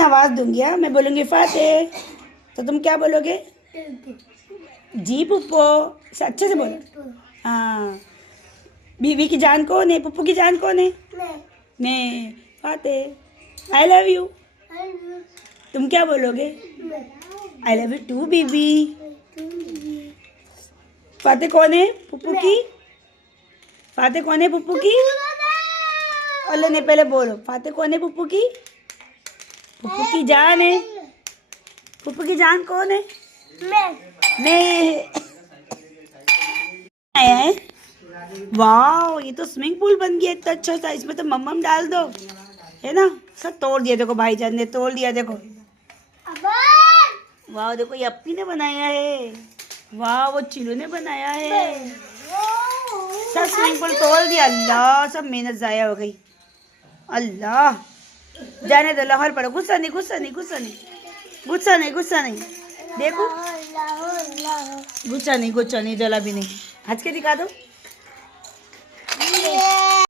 मैं आवाज़ दूंगी। हाँ, मैं बोलूँगी फातेह, तो तुम क्या बोलोगे? जी पुप्पो। अच्छे से बोलो। हाँ, बीवी की जान कौन है? पुप्पो की जान कौन है? मैं। Fateh, I love you. तुम क्या बोलोगे? आई लव यू टू बीबी। फातेह कौन है पुप्पू की? फातेह कौन है पुप्पू की? अल्लाह ने पहले बोलो, फातेह कौन है पुप्पू की? पुप्पू की जान है। पुप्पू की जान कौन है? मैं। आया है। वाह, ये तो स्विमिंग पूल बन गया इतना अच्छा सा। इसमें तो मम्मम डाल दो, है ना। सब तोड़ दिया, देखो भाईजान ने तोड़ दिया। देखो, वाह देखो, ये अप्पी ने बनाया है। वाह, वो चिलू ने बनाया है। सब स्विमिंग पूल तोड़ दिया। अल्लाह, सब मेहनत जाया हो गई। अल्लाह, जाने दो, लाहौर पड़ो। गुस्सा नहीं, गुस्सा नहीं, गुस्सा नहीं, गुस्सा नहीं, गुस्सा नहीं। देखो, गुस्सा नहीं, गुस्सा नहीं, जला भी नहीं। हंस के दिखा दो।